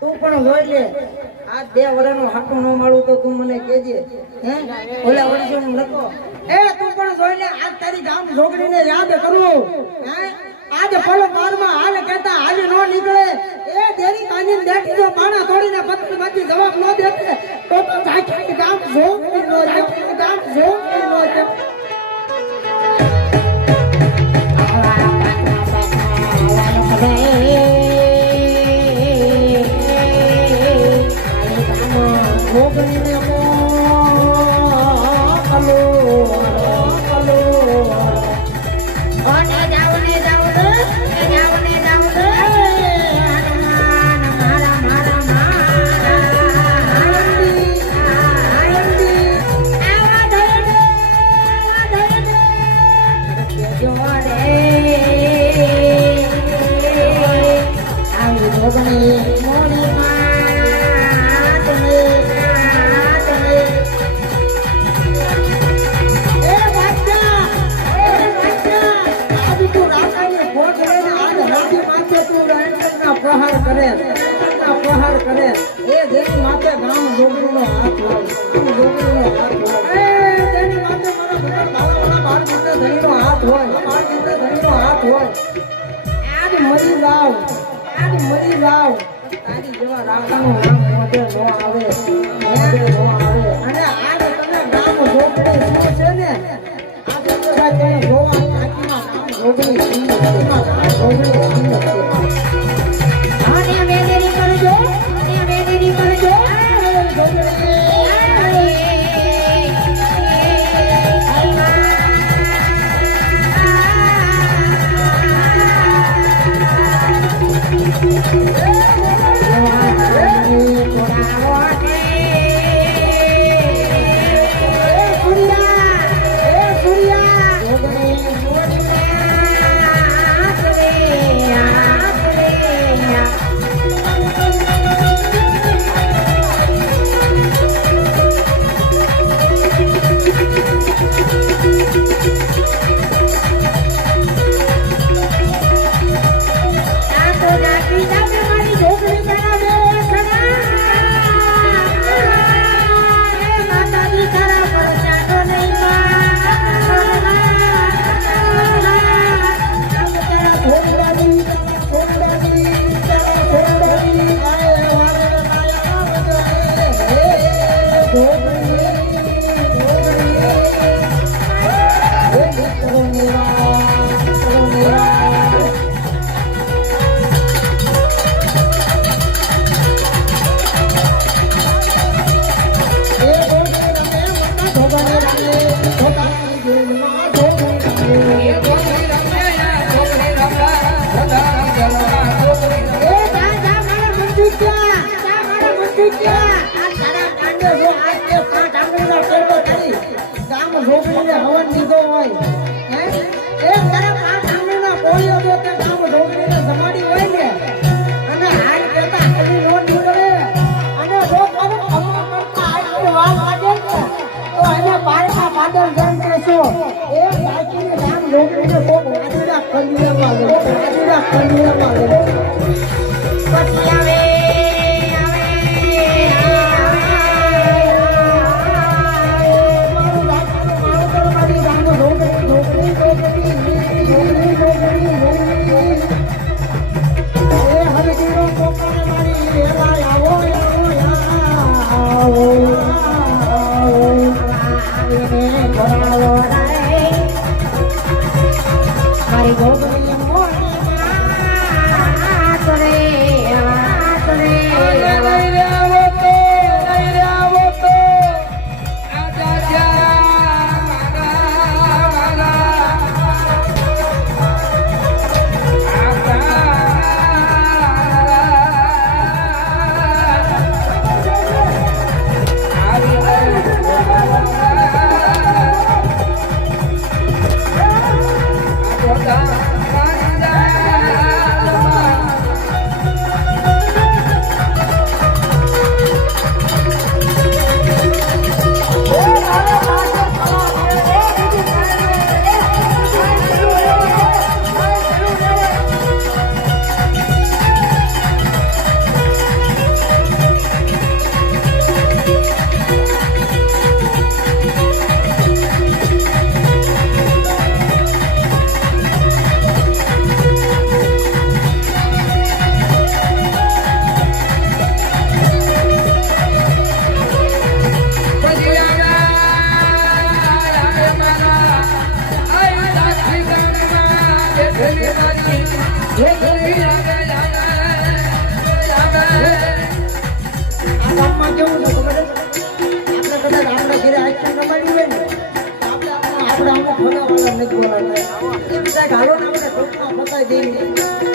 તું પણ જોઈ લે. આ બે વર્ષનું હાટું ન માળું તો તું મને કેજે હે? ઓલા વર્ષનું લખો. એ, તું પણ જોઈ લે, આજ તારી ગામ છોકરીને યાદ કરવું હે? આજ પલો બારમાં હાલ કહેતા હાલ નો નીકળે. એ દેરી કાની બેઠી જો, માણા તોડીને પત્ની માંથી જવાબ ન દેતે. તો તો ગામ છોકરી નો ગામ છોકરી નો Thank you. પ્રહાર કરે. પ્રહાર કરે. એ જેની માથે ગામ જોગણીનો હાથ હાથ હોય. એ જેની માથે હાથ હોય. બાળ મિત્ર ધણીનો હાથ હોય. આજ મરી જાવ આજ મરી જાવ તારી જેવા રાજાનું નામ મોઢે આવે. મોઢે નો આવે. અને આજ તમે ગામ જોગણી શું છે ને? આ બધા તમે જોવા આખીમાં ગામ જોગણી સિંહ છે. પારકા પાદર છો. એ બાકીની નામ ઢોકળીને કોક વાદળા ખંડીને પાડે વાદળા ખંડીને પાડે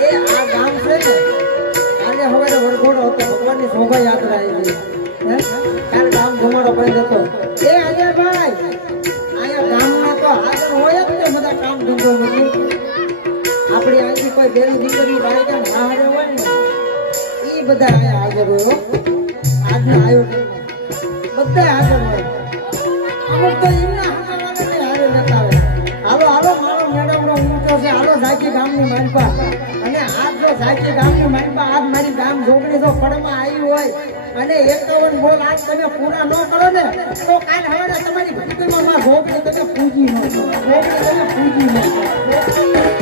એ આ ગામ છે. ને હવે વરઘોડો હતો ભગવાનની શોભાયાત્રા આવી ગઈ કાલ ગામ ઘુમાડો પડી એ આજે ભાઈ અહીંયા ગામમાં તો હાજર હોય જ ને બધા કામ ધંધો બધું આપણી અહીંથી કોઈ બેન દીકરી બાઈ કેમ હારે હોય ને એ બધા અહીંયા હાજર આજના આયોજનમાં બધા હાજર હોય ઝાકી ગામની માનપા આજ મારી ગામ જોગણી જો ફળમાં આવી હોય અને એકાવન બોલ આજ તમે પૂરા ન કરો ને, તો કાલ હવે તમારી ભક્તિમાં માં જોગણી તમે પૂજી ન જોગણી તમે પૂજી ન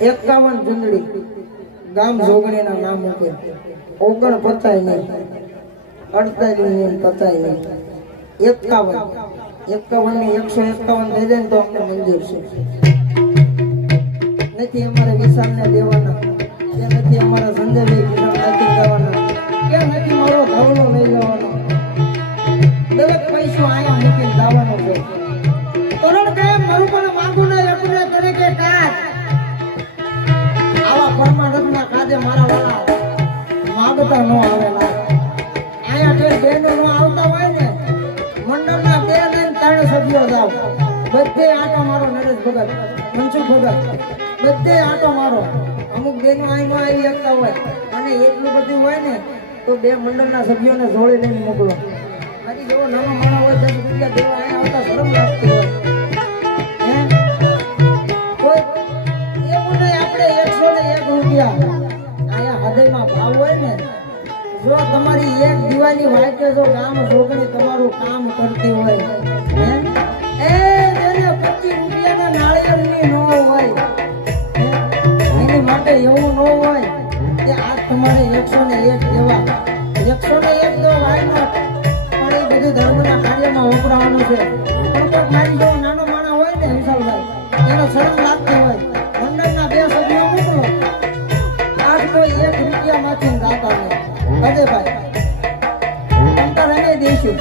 એકાવન ચૂંદડી ગામ જોગણીના નામ મૂકે ઓગણ પચાય નહીં. અડતાલીસ નહીં પચાય નહીં. એકાવન. એકાવન ને એકસો એકાવન થઈ જાય ને તો અમને મંજૂર છે. નથી અમારે વિશાલને દેવાના. કે નથી અમારા સંજયભાઈ દેવાના. કે નથી મારો ધવલો બધે આટો મારો. અમુક બેનો આઈમાં આવી શકતા હોય અને એટલું બધું હોય ને, તો બે મંડળના સભ્યોને જોડે લઈને મોકલો. બાકી જેવો નાનો માણસ હોય, દસ રૂપિયા દેવા અહીંયા આવતા શરમ લાગતી હોય. તમારી એક દિવાળી વાંચે જો ગામ છોકરી તમારું કામ કરતી હોય. હે? એવું ન હોય, કે આ તમારે એકસો ને એક દેવા એકસો ને એક દો વાયમાં પણ એ બધું ધર્મના કાર્યમાં વપરાવાનું છે. પણ પણ મારી જેવો નાનો માણસ હોય ને, વિશાલભાઈ, એનો શરમ લાગતી હોય. મંડળના બે સભ્યો મોકલો. આઠ તો એક રૂપિયામાંથી દાતા હોય. અજયભાઈ, અંતર અમે દઈશું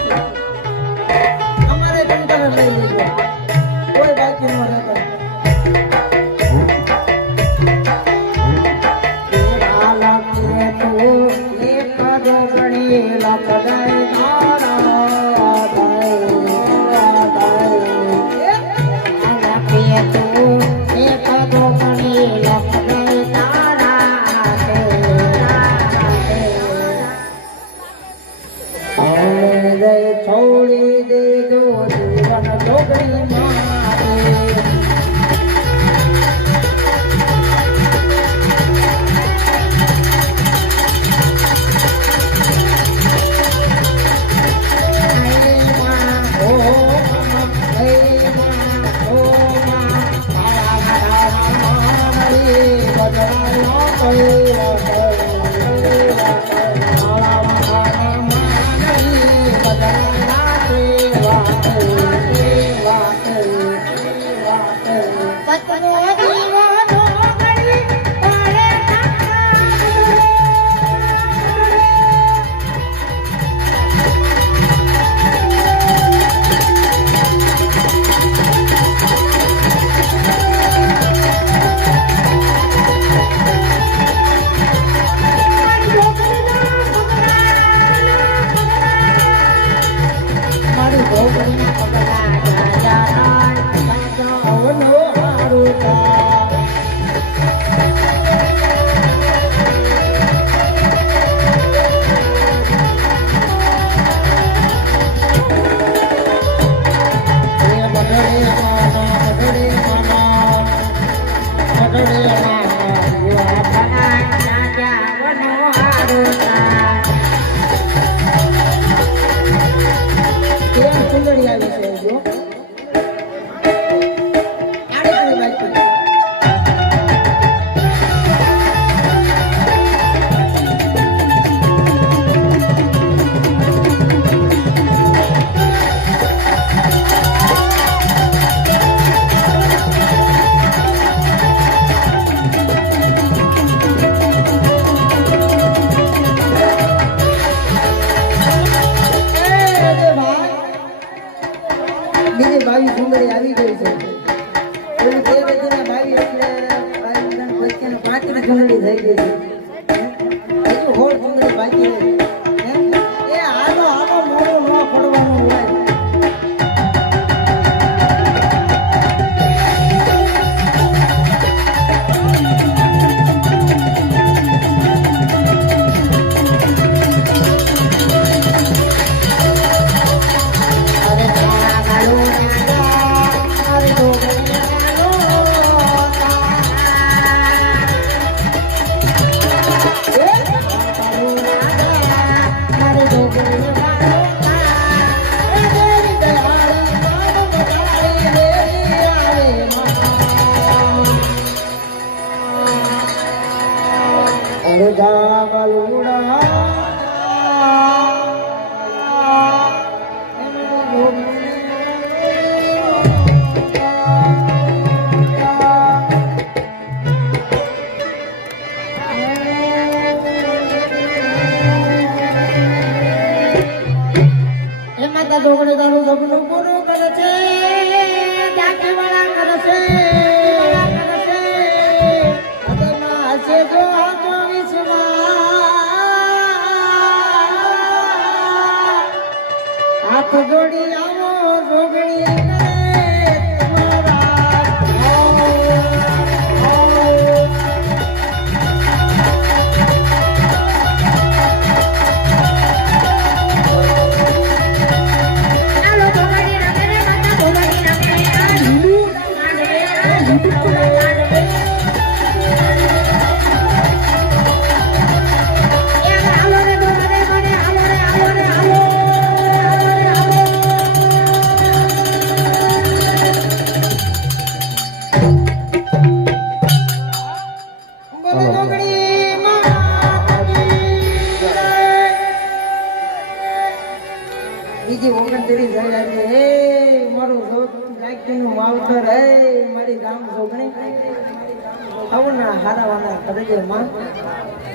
હારાવાના કરજે માં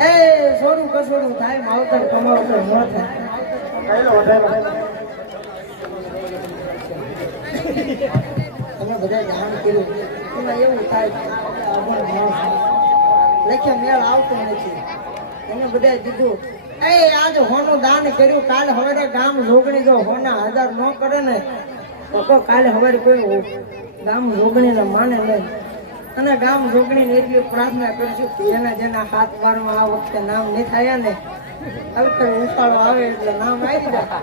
એ, સોરું કસોરું થાય, માવતર કમાવતર ન થાય. બધા જાણ કર્યું. એમાં એવું થાય લખ્યા મેળ આવતો નથી. એને બધા કીધું, એ, આજ હોનું દાન કર્યું, કાલ હવે ગામ જોગણી જો હોના હજાર ન કરે ને, તો કાલે હવે કોઈ ગામ જોગણી ને માને નહીં. અને ગામ જોગણી નિર્ભય પ્રાર્થના કરશું જેના જેના હાથ બારમાં આ વખતે નામ નહીં થયા ને હવે ઉપાડો આવે એટલે નામ આવી જાય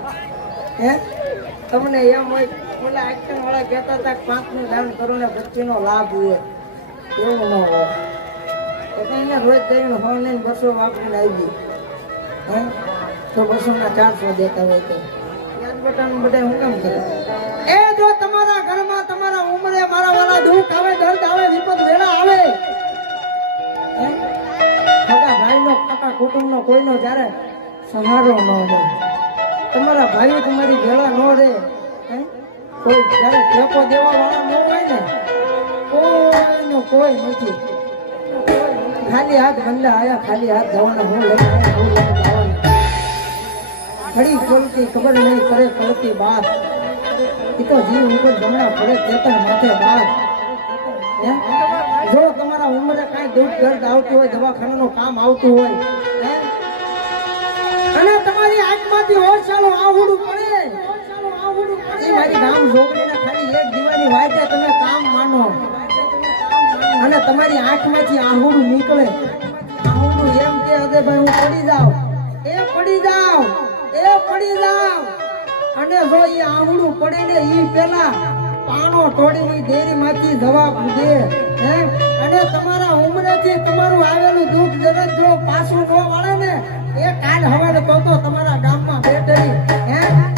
હે? તમને એમ હોય, ઓલા એક્શન વાળા કહેતા હતા પાંચનું દાન કરો ને પચીનો લાભ લે એવું ન હોય. એટલે એને રોજ કરીને હો ને બસો વાપરીને આવી હે? તો બસો ના ચારસો દેતા હોય તો. યાદ બટાનું બધા હું કેમ કરે? એ જો તમારા ઘરમાં તમારા ઉંમરે મારા વાળા દુઃખ આવે, દર્દ આવે કાકા કુટુંબનો કોઈનો જ્યારે સહારો ન હોય. તમારા ભાઈઓ તમારી ભેળા ન રહે. કોઈ જ્યારે ટેકો દેવા વાળા ન હોય ને, કોઈનો કોઈ નથી. ખાલી હાથ બંદા આયા, ખાલી હાથ જવાના. હું લઈને હું લઈને ખબર નહીં કરે પડતી બાત એ તો જીવ ઉપર જમણા પડે, ચેતન માથે બાત હે? જો તમારા ઉંમરે કાંઈ દુઃખ દર્દ આવતું હોય, દવાખાનાનું કામ આવતું હોય અને તમારી આંખમાંથી ઓછાલો આહુડું પડે. એ મારી ગામ જોગણીને ખાલી તમે કામ માનો. અને તમારી આંખમાંથી આહુડું નીકળે. આહુડું એમ કે, અરે ભાઈ, હું પડી જાઉં. એ પડી જાઉં. એ પડી જાઉં. અને જો એ આહુડું પડે ને એ પેલા પાનો તોડીની ડેરીમાંથી જવાબ દે, હે? અને તમારા ઉંમરેથી તમારું આવેલું દુઃખ જગત જો પાછું ન વળે ને, એ કાલ હવે તો તમારા ગામમાં બેટરી